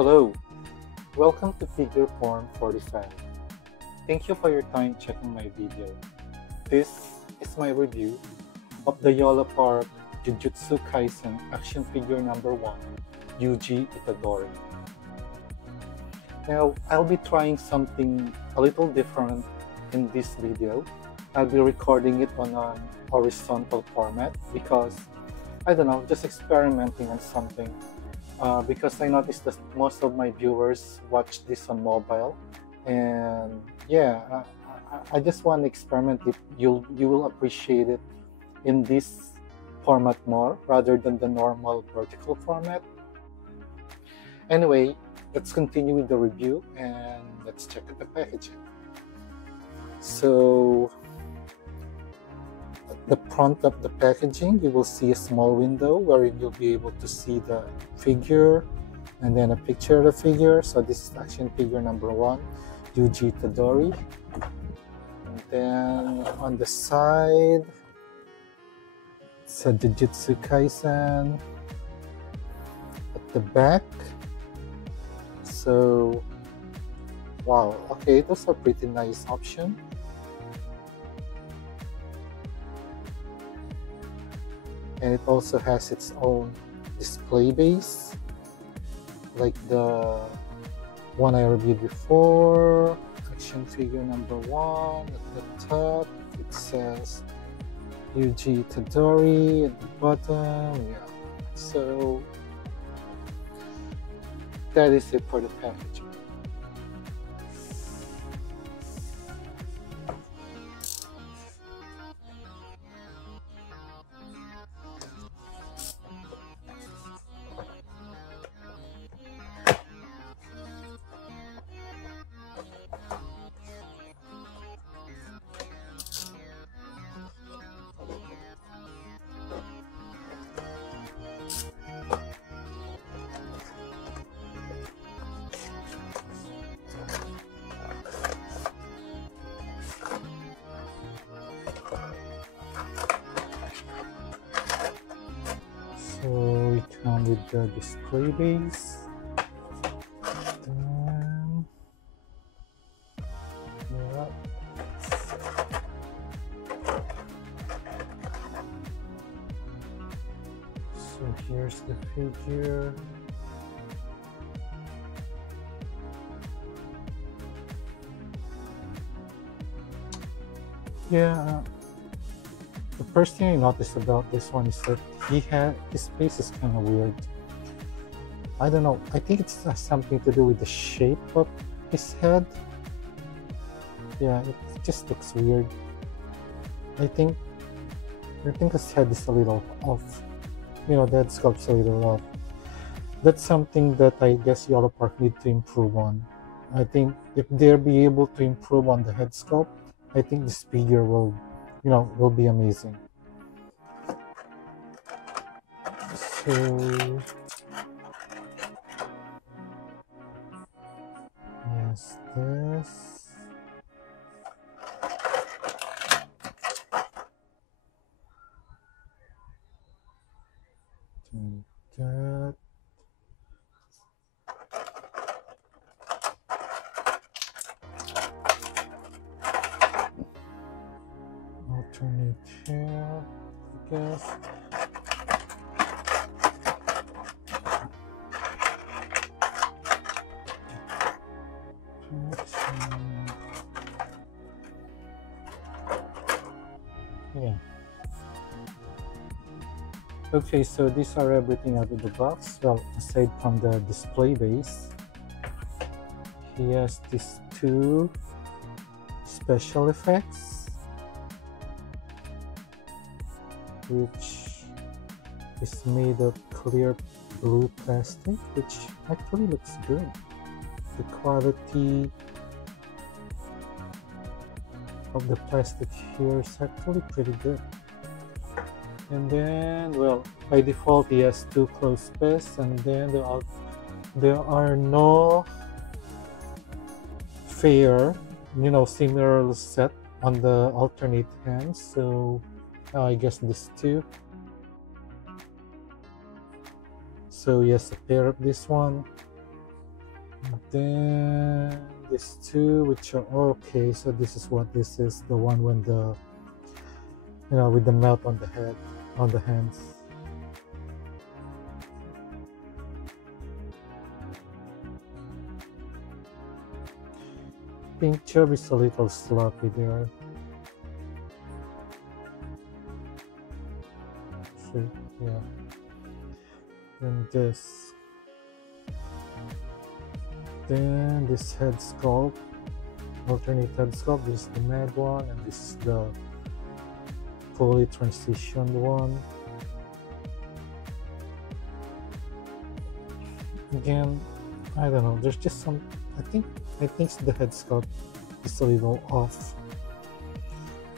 Hello, welcome to Figure Form 45. Thank you for your time checking my video. This is my review of the Yolopark Jujutsu Kaisen action figure number 1, Yuji Itadori. Now, I'll be trying something a little different in this video. I'll be recording it on an horizontal format because, I don't know, just experimenting on something. Because I noticed that most of my viewers watch this on mobile, and yeah, I just want to experiment if you will appreciate it in this format more rather than the normal vertical format. Anyway, let's continue with the review and let's check out the packaging. So at the front of the packaging, you will see a small window wherein you'll be able to see the figure and then a picture of the figure. So this is action figure number 1, Yuji Itadori. And then on the side, it's a Jujutsu Kaisen. At the back, so wow, okay, those are pretty nice option. And it also has its own display base, like the one I reviewed before, action figure number 1. At the top, it says Yuji Itadori. At the bottom, yeah. So that is it for the packaging. So we come with the display base. Then, yeah. So here's the figure. Yeah. The first thing I noticed about this one is that his face is kind of weird. I don't know. I think it has something to do with the shape of his head. Yeah, it just looks weird. I think his head is a little off. You know, that sculpt's a little off. That's something that I guess Yolopark need to improve on. I think if they'll be able to improve on the head sculpt, I think this figure will be amazing. So yes, this. And that. Alternate here, I guess. Yeah. Okay, so these are everything out of the box. Well, aside from the display base, he has these 2 special effects, which is made of clear blue plastic, which actually looks good. The quality of the plastic here is actually pretty good. And then, well, by default he has 2 clothespins, and then there are no fair, similar set on the alternate hands. So I guess this 2. So yes, a pair of this one, Then these two, which are okay. So this is what this is. The one when the, with the melt on the head, on the hands. Pink job is a little sloppy there. See, yeah. Then this. Then this head sculpt, alternate head sculpt. This is the mad one, and this is the fully transitioned one. Again, I don't know. There's just some. I think the head sculpt is a little off.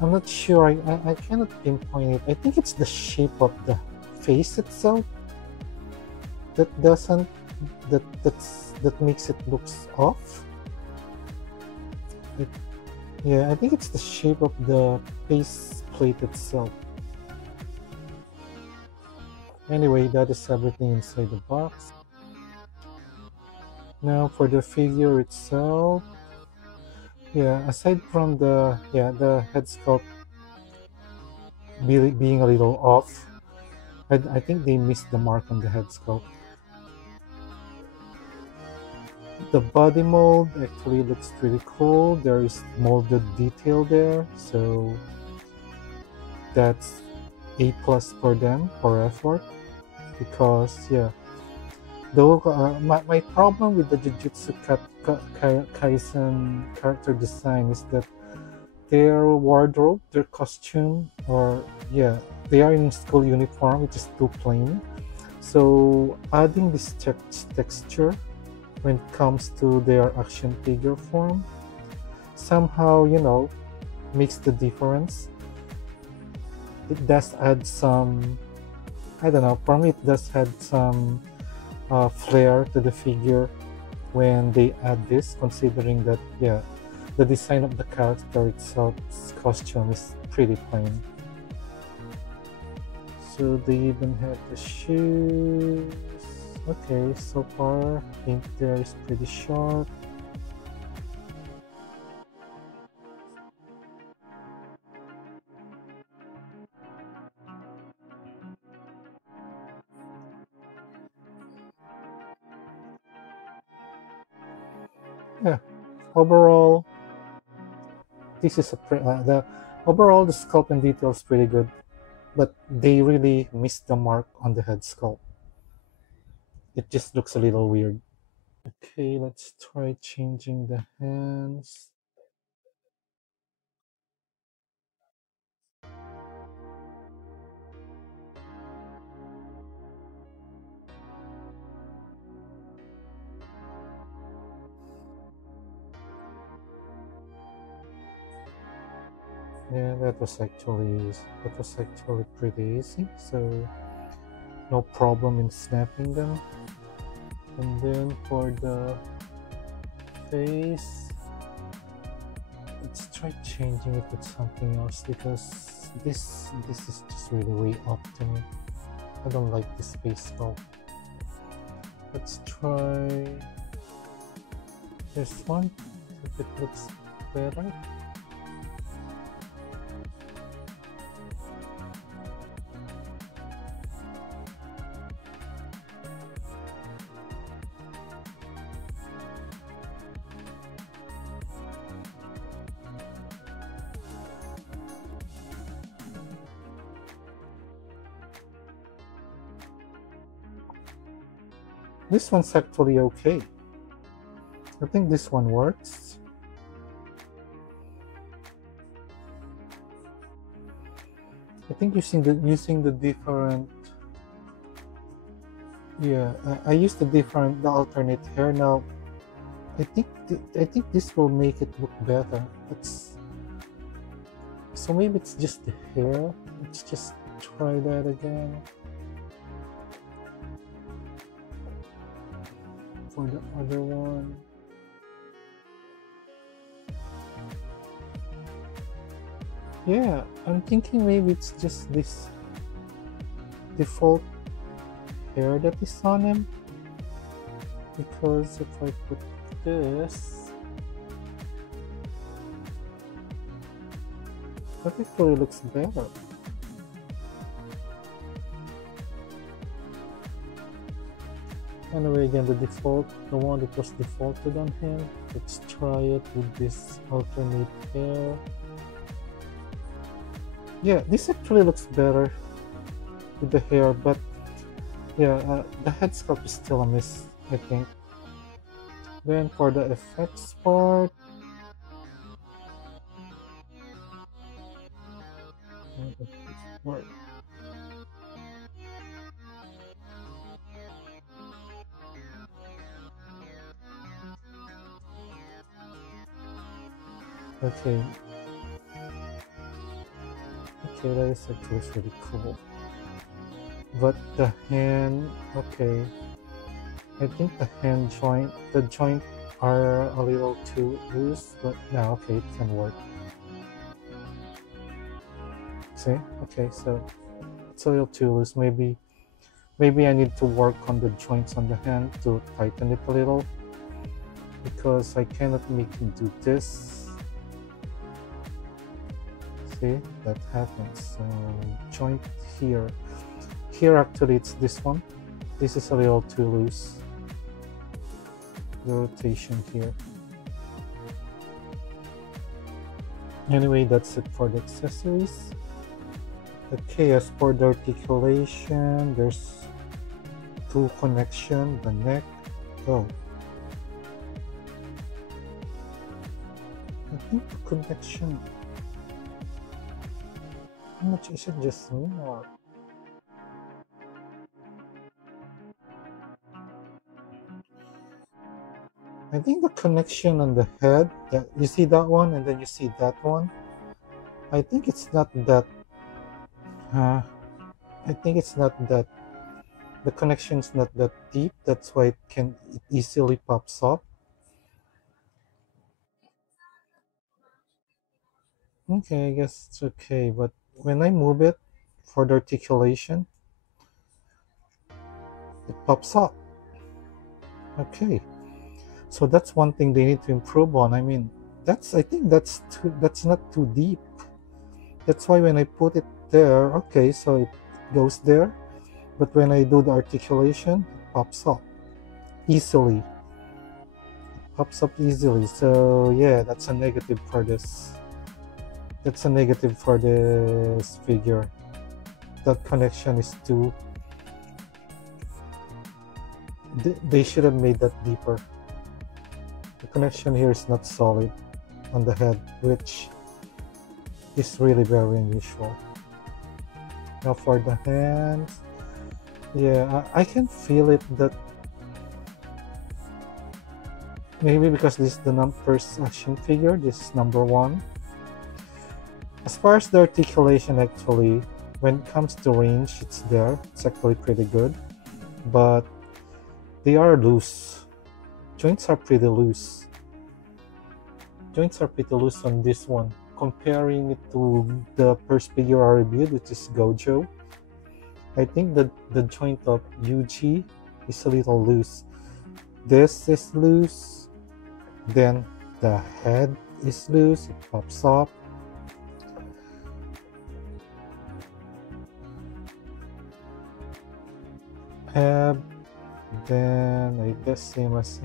I'm not sure. I cannot pinpoint it. I think it's the shape of the face itself that doesn't that makes it looks off. Yeah, I think it's the shape of the face plate itself. Anyway, that is everything inside the box. Now for the figure itself, yeah, aside from the head sculpt being a little off, I think they missed the mark on the head sculpt. The body mold actually looks pretty cool. There is molded detail there, so that's A+ for them for effort. Because yeah, though my problem with the Jujutsu Kaisen character design is that their wardrobe, their costume, or yeah, they are in school uniform, which is too plain. So adding this texture when it comes to their action figure form somehow, makes the difference. It does add some, I don't know, for me it does add some flair to the figure when they add this, considering that, yeah, the design of the character itself's costume is pretty plain. So they even have the shoes. Okay, so far, paint there is pretty sharp. Yeah, overall, this is the overall the sculpt and detail is pretty good, but they really missed the mark on the head sculpt. It just looks a little weird. Okay, let's try changing the hands. Yeah, that was actually pretty easy, so no problem in snapping them. And then for the face, let's try changing it with something else, because this is just really way up to me. I don't like this face sculpt. Let's try this one, if it looks better. This one's actually okay. I think this one works. I think using the different, yeah, I used the alternate hair. Now I think this will make it look better. So maybe it's just the hair. Let's just try that again. For the other one, yeah, I'm thinking maybe it's just this default hair that is on him. because if I put this, that actually looks better. Anyway, again, the one that was defaulted on him. Let's try it with this alternate hair. Yeah, this actually looks better with the hair, but yeah, the head sculpt is still a miss, I think. Then for the effects part, okay, that is actually really cool. But the hand, okay, I think the joint are a little too loose, but yeah, okay, it can work. See, okay, so it's a little too loose. Maybe I need to work on the joints on the hand to tighten it a little, because I cannot make him do this. See, that happens. So joint here. Here actually it's this one. This is a little too loose. The rotation here. Anyway, that's it for the accessories. Okay, as for the articulation, there's two connection, the neck. Oh, I think the connection. How much is it? Just more. I think the connection on the head, that you see that one and then you see that one. I think it's not that. I think it's not that. The connection's not that deep. That's why it easily pops up. Okay, I guess it's okay. But when I move it for the articulation, it pops up. Okay, so that's one thing they need to improve on. I mean, I think that's not too deep. That's why when I put it there, okay, so it goes there, but when I do the articulation, it pops up easily. It pops up easily. So yeah, that's a negative for this. That's a negative for this figure. That connection is too. They should have made that deeper. The connection here is not solid on the head, which is really very unusual. Now for the hands, yeah, I can feel it that maybe because this is the first action figure, this is number one. As far as the articulation, actually, when it comes to range, it's there. It's actually pretty good, but they are loose. Joints are pretty loose. Joints are pretty loose on this one. Comparing it to the first figure I reviewed, which is Gojo, I think that the joint of Yuji is a little loose. This is loose, then the head is loose, it pops up. Head, then I guess same as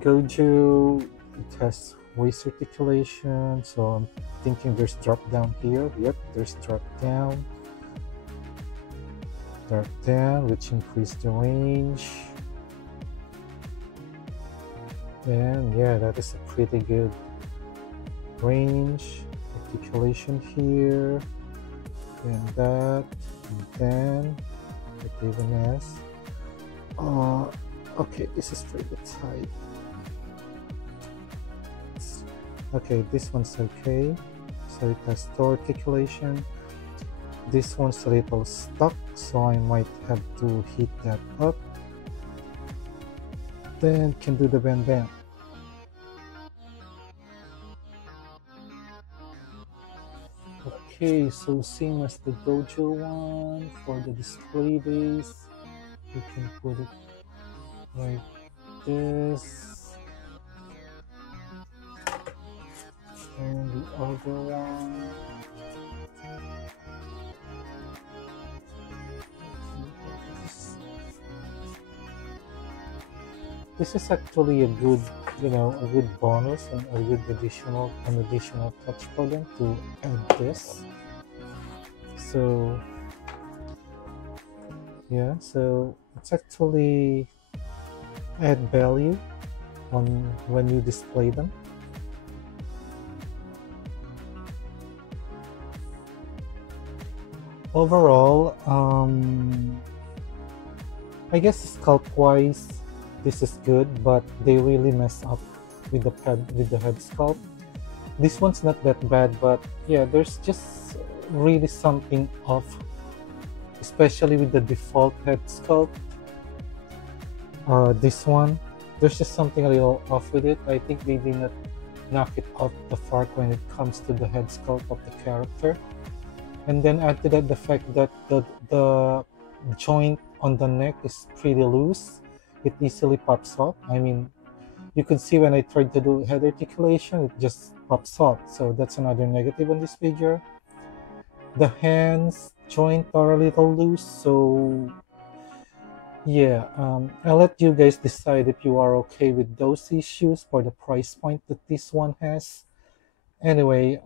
Gojo. It has waist articulation, so I'm thinking there's drop down here. Yep, there's drop down, which increase the range. And yeah, that is a pretty good range articulation here. And that, and then it even has. Okay, this is pretty tight. Okay, this one's okay. So it has toe articulation. This one's a little stuck, so I might have to heat that up. Then can do the bend down. Okay, so same as the Gojo one for the display base. we can put it like this, and the other one. This is actually a good, a good bonus and a good additional touch for them to add this. So yeah, so it's actually add value on when you display them. Overall, I guess sculpt wise, this is good, but they really mess up with the head sculpt. This one's not that bad, but yeah, there's just really something off, especially with the default head sculpt. This one, there's just something a little off with it. I think they did not knock it out the park when it comes to the head sculpt of the character. And then add to that the fact that the joint on the neck is pretty loose. It easily pops up. I mean, you could see when I tried to do head articulation, it just pops up. So that's another negative on this figure. The hands joint are a little loose, so yeah, I'll let you guys decide if you are okay with those issues for the price point that this one has. Anyway,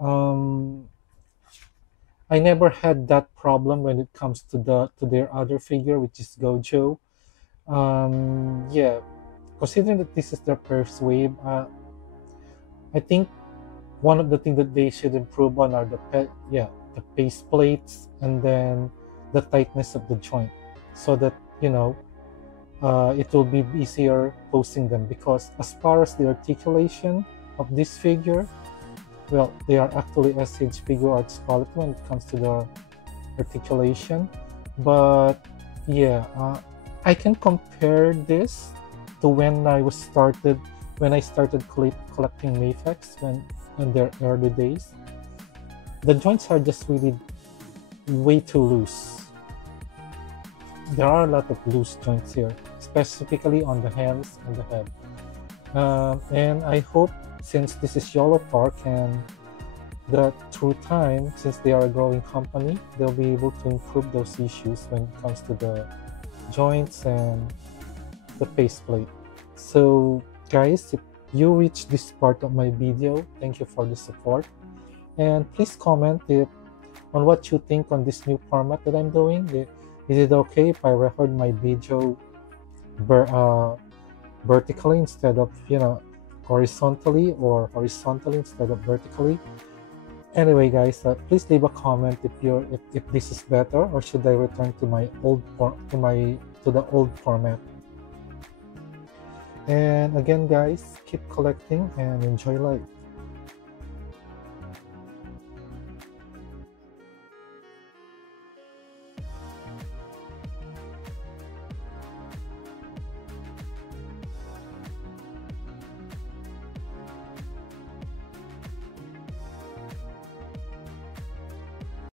I never had that problem when it comes to their other figure, which is Gojo. Yeah, considering that this is their first wave, I think one of the things that they should improve on are the base plates and then the tightness of the joint, so that it will be easier posting them. Because as far as the articulation of this figure, well, they are actually SH figure arts quality when it comes to the articulation. But yeah, I can compare this to when I started collecting Mayfex in their early days. The joints are just really way too loose. There are a lot of loose joints here, specifically on the hands and the head. And I hope, since this is Yolopark, and that through time, since they are a growing company, they'll be able to improve those issues when it comes to the joints and the faceplate. So guys, if you reach this part of my video, thank you for the support, and please comment on what you think on this new format that I'm doing. Is it okay if I record my video vertically instead of horizontally, or horizontally instead of vertically? Anyway guys, please leave a comment if this is better, or should I return to my to the old format. And again guys, keep collecting and enjoy life.